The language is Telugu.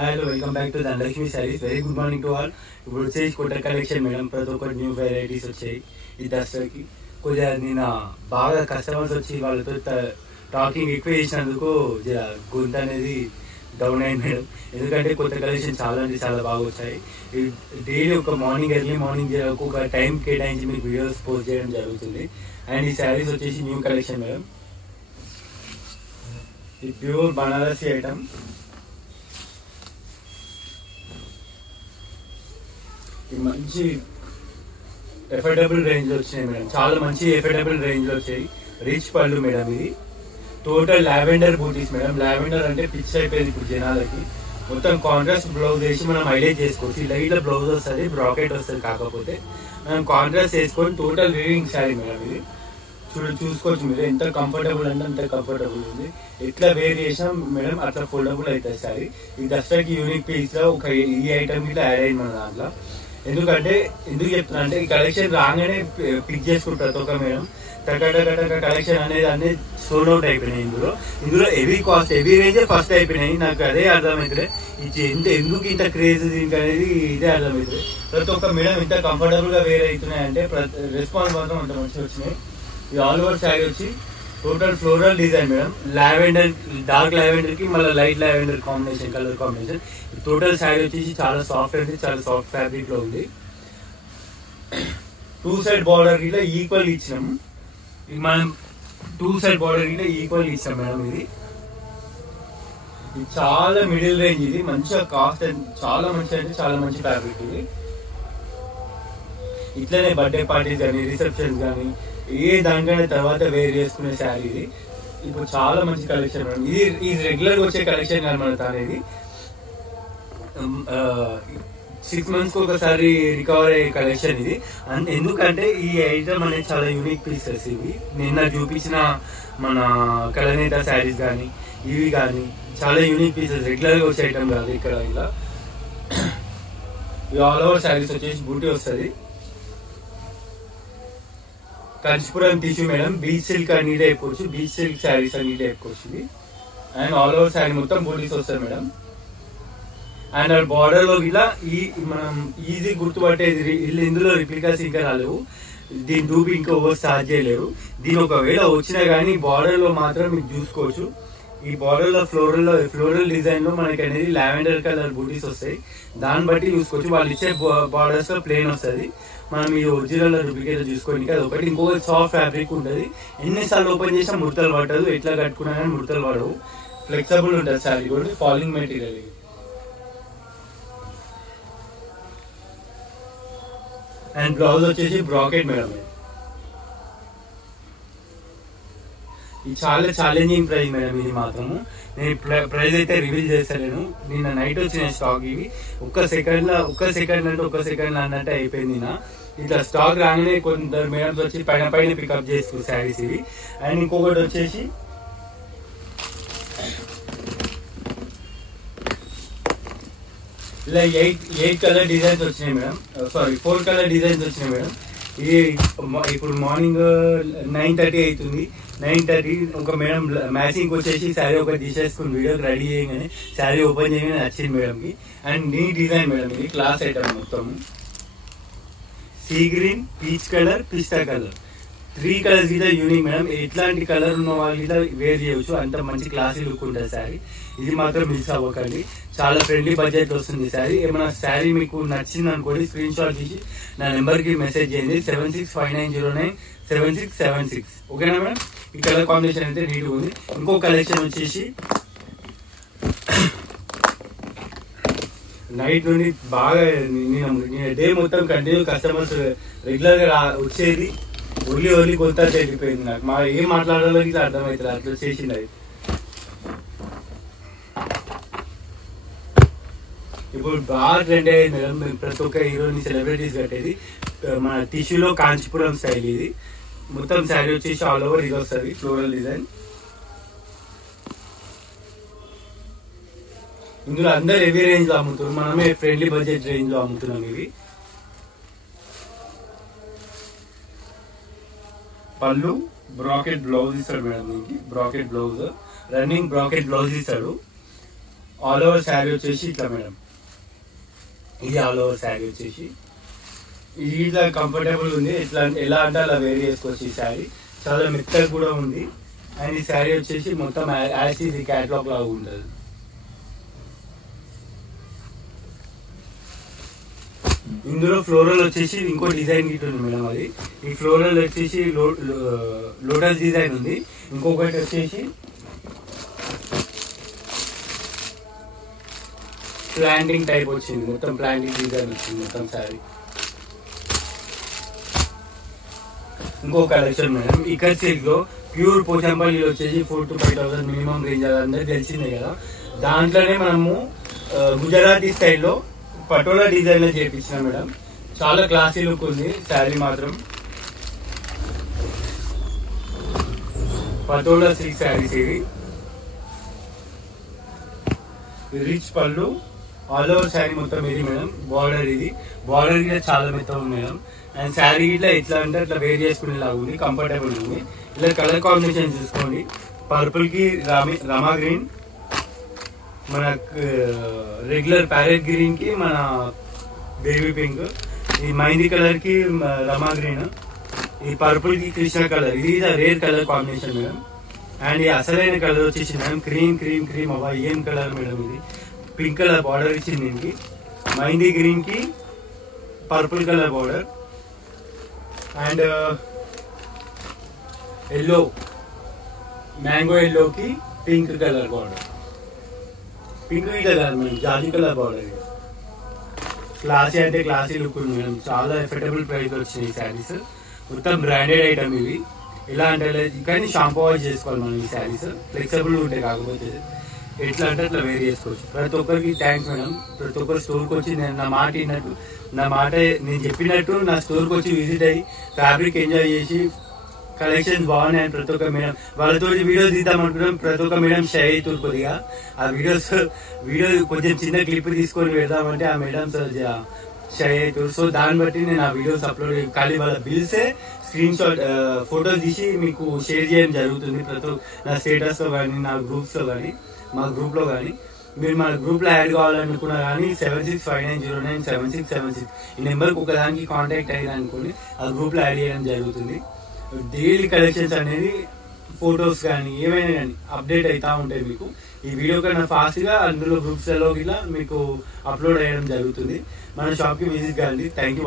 Hello, welcome back to the Lakshmi Sarees. Very good morning to all. ఇప్పుడు వచ్చేసి కొత్త కలెక్షన్ మేడం, ప్రతి ఒక్కటి న్యూ వెరైటీస్ వచ్చాయి ఈ దసరాకి. కొద్దిగా నేను బాగా కస్టమర్స్ వచ్చి వాళ్ళతో టాకింగ్ ఎక్కువ చేసినందుకు గొంతు అనేది డౌన్ అయింది మేడం. ఎందుకంటే కొత్త కలెక్షన్ చాలా అంటే చాలా బాగా వచ్చాయి. డైలీ ఒక ఎర్లీ మార్నింగ్ ఒక టైం కేటాయించి మీకు వీడియోస్ పోస్ట్ చేయడం జరుగుతుంది. అండ్ ఈ శారీస్ వచ్చేసి న్యూ కలెక్షన్ మేడం. ఈ ప్యూర్ బనారసి ఐటమ్. మంచి ఎఫోర్డబుల్ రేంజ్ లో వచ్చినాయి మేడం, చాలా మంచి ఎఫోర్డబుల్ రేంజ్ లో వచ్చాయి. రిచ్ పళ్ళు మేడం. ఇది టోటల్ లావెండర్ బూటీస్ మేడం. లావెండర్ అంటే పిచ్ అయిపోయింది ఇప్పుడు జనాలకి. మొత్తం కాంట్రాస్ట్ బ్లౌజ్ వేసి మనం హైలైట్ చేసుకోవచ్చు. లైట్ లో బ్లౌజ్ వస్తుంది, బ్రాకెట్ వస్తుంది. కాకపోతే మనం కాంట్రాస్ట్ వేసుకొని టోటల్ వీవింగ్ శారీ మేడం. ఇది చూసుకోవచ్చు మీరు, ఎంత కంఫర్టబుల్ అంటే అంత కంఫర్టబుల్ ఉంది. ఎట్లా వేర్ చేసినా మేడం అట్లా ఫోల్డబుల్ అవుతుంది శారీ. ఈ దసరాకి యూనిక్ పీస్ లో ఒక ఈ ఐటమ్ ఇట్లా యాడ్ అయింది మన దాంట్లో. ఎందుకు చెప్తున్నా అంటే ఈ కలెక్షన్ రాగానే పిక్ చేసుకుంటారు ప్రతి ఒక్క మేడం. కలెక్షన్ అనేది సోల్డ్ అవుట్ అయిపోయినాయి. ఇందులో హెవీ రేంజ్ ఫస్ట్ అయిపోయినాయి. నాకు అదే అర్థమవుతుంది ఎందుకు ఇంత క్రేజ్ దీనికి అనేది. ఇదే అర్థమవుతుంది. ప్రతి ఒక్క మేడం ఇంత కంఫర్టబుల్ గా వేర్ అవుతున్నాయి అంటే రెస్పాన్స్ మాత్రం అంత మంచిగా వచ్చినాయి. ఈ ఆల్ ఓవర్ శారీ వచ్చి total floral design madam. Lavender, dark lavender కి మళ్ళీ light lavender combination, colour combination. Total sari వచ్చేసి చాలా సాఫ్ట్ అంటే చాలా సాఫ్ట్ ఫ్యాబ్రిక్ లో ఉంది. 2 సైడ్ బార్డర్ కింద ఈక్వల్ ఇచ్చినాము మనం. 2 సైడ్ బార్డర్ కింద ఈక్వల్ ఇచ్చాం మేడం. ఇది చాలా మిడిల్ రేంజ్. ఇది మంచిగా కాస్ట్ చాలా మంచి అంటే చాలా మంచి ఫ్యాబ్రిక్. ఇది ఇట్లనే బర్త్డే పార్టీస్ కానీ రిసెప్షన్స్ కానీ ఏ దానికైనా తర్వాత వేర్ చేసుకునే శారీ. ఇది ఇప్పుడు చాలా మంచి కలెక్షన్ మేడం. ఇది రెగ్యులర్ వచ్చే కలెక్షన్ కాదు మన అనేది. 6 months కి ఒకసారి రికవర్ అయ్యే కలెక్షన్ ఇది. ఎందుకంటే ఈ ఐటమ్ అనేది చాలా యూనిక్ పీసెస్. ఇవి నిన్న చూపించిన మన కలనేత శారీస్ కానీ ఇవి కానీ చాలా యూనిక్ పీసెస్. రెగ్యులర్ గా వచ్చే ఐటమ్ కాదు. ఇక్కడ ఇలా ఆల్ ఓవర్ శారీస్ వచ్చేసి బూటీ వస్తుంది. Kanchipuram tissue madam. Beach silk అని చెప్పుకోవచ్చు, బీచ్ సిల్క్ శారీస్ అని చెప్పుకోవచ్చు ఇది. అండ్ ఆల్ ఓవర్ శారీ మొత్తం బూటీస్ వస్తాయి మేడం. అండ్ బార్డర్ లో ఇలా మనం ఈజీ గుర్తుపట్టేది. ఇందులో రిప్లికాస్ ఇంకా రాలేవు. దీని డూబి ఇంకా ఓవర్ స్టార్ట్ చేయలేరు. దీని ఒకవేళ వచ్చినా గానీ బార్డర్ లో మాత్రం మీకు చూసుకోవచ్చు. ఈ బార్డర్ లో ఫ్లోరల్ డిజైన్ లో మనకి అనేది లావెండర్ కలర్ బూటీస్ వస్తాయి. దాన్ని బట్టి చూసుకోవచ్చు. వాళ్ళు ఇచ్చే బార్డర్స్ లో ప్లేన్ వస్తుంది. మనం ఈ ఒరిజినల్ డూప్లికేట్ చూసుకోండి. అది ఒకటి. ఇంకొక సాఫ్ట్ ఫ్యాబ్రిక్ ఉంటుంది. ఎన్నిసార్లు ఓపెన్ చేసినా ముడతలు పట్టదు. ఎట్లా కట్టుకున్నా కానీ ముడతలు పడవు. ఫ్లెక్సిబుల్ ఉంటుంది శారీ కూడా. Falling material. అండ్ బ్లౌజ్ వచ్చేసి బ్రాకెట్ మేడం. ఇది చాలా ఛాలెంజింగ్ ప్రైస్ మేడం. ఇది మాత్రము నేను ప్రైస్ అయితే రివీల్ చేస్తలేను. నిన్న నైట్ వచ్చిన స్టాక్. ఇవి ఒక్క సెకండ్ అన్నట్టు అయిపోయింది. ఇట్లా స్టాక్ రాగానే కొందరు మేడమ్స్ వచ్చి పైన పికప్ చేస్తారు శారీస్ ఇవి. అండ్ ఇంకొకటి వచ్చేసి ఇలా 8 కలర్ డిజైన్స్ వచ్చినాయి మేడం. 4 కలర్ డిజైన్స్ వచ్చినాయి మేడం. ఇది ఇప్పుడు మార్నింగ్ 9:30 అవుతుంది. 9:30 ఒక మేడం మ్యాచింగ్ వచ్చేసి శారీ ఒకటి తీసేసుకుని వీడియోకి రెడీ చేయగానే శారీ ఓపెన్ చేయగానే నచ్చింది మేడంకి. అండ్ నీ డిజైన్ మేడం. ఇది క్లాస్ ఐటమ్ మొత్తం. సీ గ్రీన్, పీచ్ కలర్, పిస్తా కలర్, 3 కలర్స్ ఇదే యూనిక్ మేడం. ఎట్లాంటి కలర్ ఉన్న వాళ్ళు ఇట్లా వేర్ చేయవచ్చు. అంత మంచి క్లాసీ లుక్ ఉంటుంది శారీ. ఇది మాత్రం మిస్ అవ్వకండి. చాలా ఫ్రెండ్లీ బడ్జెట్ వస్తుంది శారీ. ఏమైనా శారీ మీకు నచ్చింది అనుకోండి, స్క్రీన్ షాట్ తీసి నా నెంబర్ కి మెసేజ్ చేయండి. 7659097676. ఓకేనా మేడం? ఈ కలర్ కాంబినేషన్ అయితే నీట్గా ఉంది. ఇంకో కలెక్షన్ వచ్చేసి నైట్ నుండి బాగా నేను డే మొత్తం కంటిన్యూ కస్టమర్స్ రెగ్యులర్ గా వచ్చేది. ఒర్లి కొత్త చెడిపోయింది. నాకు ఏం మాట్లాడాలో ఇట్లా అర్థమవుతుంది. అట్లా చేసింది అది. ఇప్పుడు బాగా ట్రెండ్ అయ్యేది మేడం. ప్రతి ఒక్క హీరోని సెలబ్రిటీస్ కట్టేది మన టిష్యూలో కాంచీపురం స్టైల్. ఇది మొత్తం శారీ వచ్చేసి ఆల్ ఓవర్ ఇది వస్తుంది ఫ్లోరల్ డిజైన్. ఇందులో అందరు హెవీ రేంజ్ లో అమ్ముతున్నారు. మనమే ఫ్రెండ్లీ బడ్జెట్ రేంజ్ లో అమ్ముతున్నాం. ఇవి పళ్ళు బ్రాకెట్ బ్లౌజ్ ఇస్తాడు మేడం. దీనికి bracket blouse, running bracket blouse ఇస్తాడు. ఆల్ ఓవర్ శారీ వచ్చేసి ఇట్లా మేడం, ఇది ఆల్ ఓవర్ శారీ వచ్చేసి ఇది ఇట్లా కంఫర్టబుల్ ఉంది. ఇట్లా ఎలా అంటే అలా వేర్ చేసుకోవచ్చు. ఈ శారీ చాలా మెత్తగా కూడా ఉంది. అండ్ ఈ శారీ వచ్చేసి మొత్తం యాజ్ ఇది క్యాటలాగ్ లాగా ఉంటుంది. ఇందులో ఫ్లోరల్ వచ్చేసి ఇంకో డిజైన్ గిట్ ఉంది మేడం. అది ఈ ఫ్లోరల్ వచ్చేసి లోటస్ డిజైన్ ఉంది. ఇంకొకటి వచ్చేసి ప్లాంటింగ్ టైప్ వచ్చింది, మొత్తం ప్లాంటింగ్ డిజైన్ వచ్చింది మొత్తం శారీ. ఇంకో కలెక్షన్ మేడం, ఇక్కడ సిల్క్ లో ప్యూర్ పోచంపల్లి వచ్చేసి 4,000 to 5,000 మినిమం రేంజ్, అదంతా తెలిసిందే కదా. దాంట్లోనే మనము గుజరాతీ స్టైల్లో పటోలా డిజైన్ లో చేయించిన మేడం. చాలా క్లాసీ లుక్ ఉంది శారీ మాత్రం. పటోలా సిల్క్ శారీస్ ఇవి. రిచ్ పళ్ళు, ఆల్ ఓవర్ శారీ మొత్తం ఇది మేడం. బార్డర్ ఇది, బార్డర్ గిట్లా చాలా మెత్తగా ఉంది మేడం. అండ్ శారీ గిట్లా ఎట్లా అంటే అట్లా వేర్ చేసుకునేలాగా ఉంది, కంఫర్టబుల్ ఉంది. ఇలా కలర్ కాంబినేషన్ చూసుకోండి. పర్పుల్ కి రమా గ్రీన్, మన రెగ్యులర్ ప్యారెట్ గ్రీన్ కి మన బేబీ పింక్, ఈ మైందీ కలర్ కి రమా గ్రీన్, ఈ పర్పుల్ కి కృష్ణ కలర్. ఇది rare colour combination madam. And ఈ అసలైన కలర్ వచ్చేసి మేడం క్రీమ్ క్రీమ్ క్రీమ్. అబ్బా ఏం కలర్ మేడం ఇది. పింక్ కలర్ బార్డర్ ఇచ్చింది దీనికి. మైందీ గ్రీన్ కి purple colour border. And yellow, mango ఎల్లోకి pink colour border. Pink colour madam, జాజీ కలర్ బార్డర్. క్లాసీ అంటే క్లాసీ లుక్ ఉంది మేడం. చాలా ఎఫర్డబుల్ ప్రైస్ వచ్చినాయి శారీస్. మొత్తం బ్రాండెడ్ ఐటమ్ ఇవి. ఎలా అంటే కానీ షాంపూ వాష్ చేసుకోవాలి మనం. ఈ శారీస్ ఫ్లెక్సిబుల్ ఉంటాయి, కాకపోతే ఎట్లా అంటే అట్లా వేర్ చేసుకోవచ్చు. ప్రతి ఒక్కరికి థ్యాంక్స్ మేడం. ప్రతి ఒక్కరు స్టోర్కి వచ్చి నా మాట నేను చెప్పినట్టు నా స్టోర్కి వచ్చి విజిట్ అయ్యి ఫ్యాబ్రిక్ ఎంజాయ్ చేసి కలెక్షన్స్ బాగున్నాయని ప్రతి ఒక్క మేడం వాళ్ళతో వీడియో తీద్దాం అనుకున్నాం. ప్రతి ఒక్క మేడం షై అవుతుంది కొద్దిగా. ఆ వీడియో కొంచెం చిన్న క్లిప్ తీసుకొని పెడదామంటే ఆ మేడం షై అవుతుంది. సో దాన్ని బట్టి నేను ఆ వీడియోస్ అప్లోడ్ ఖాళీ వాళ్ళ బిల్సే స్క్రీన్ షాట్ ఫోటోస్ తీసి మీకు షేర్ చేయడం జరుగుతుంది. ప్రతి నా స్టేటస్ లో కానీ, నా గ్రూప్స్ లో కానీ, మా గ్రూప్ లో కానీ. మీరు మన గ్రూప్ లో యాడ్ కావాలనుకున్నా కానీ 7659097676 ఈ నెంబర్కి ఒకదానికి కాంటాక్ట్ అయ్యింది అనుకోండి, ఆ గ్రూప్ లో యాడ్ చేయడం జరుగుతుంది. డైలీ కలెక్షన్స్ అనేది ఫొటోస్ కానీ ఏమైనా కానీ అప్డేట్ అవుతా ఉంటాయి మీకు. ఈ వీడియో కన్నా ఫాస్ట్ గా అందులో గ్రూప్స్ లో ఇలా మీకు అప్లోడ్ అయ్యడం జరుగుతుంది. మన షాప్ కి విజిట్ కాండి. Thank you.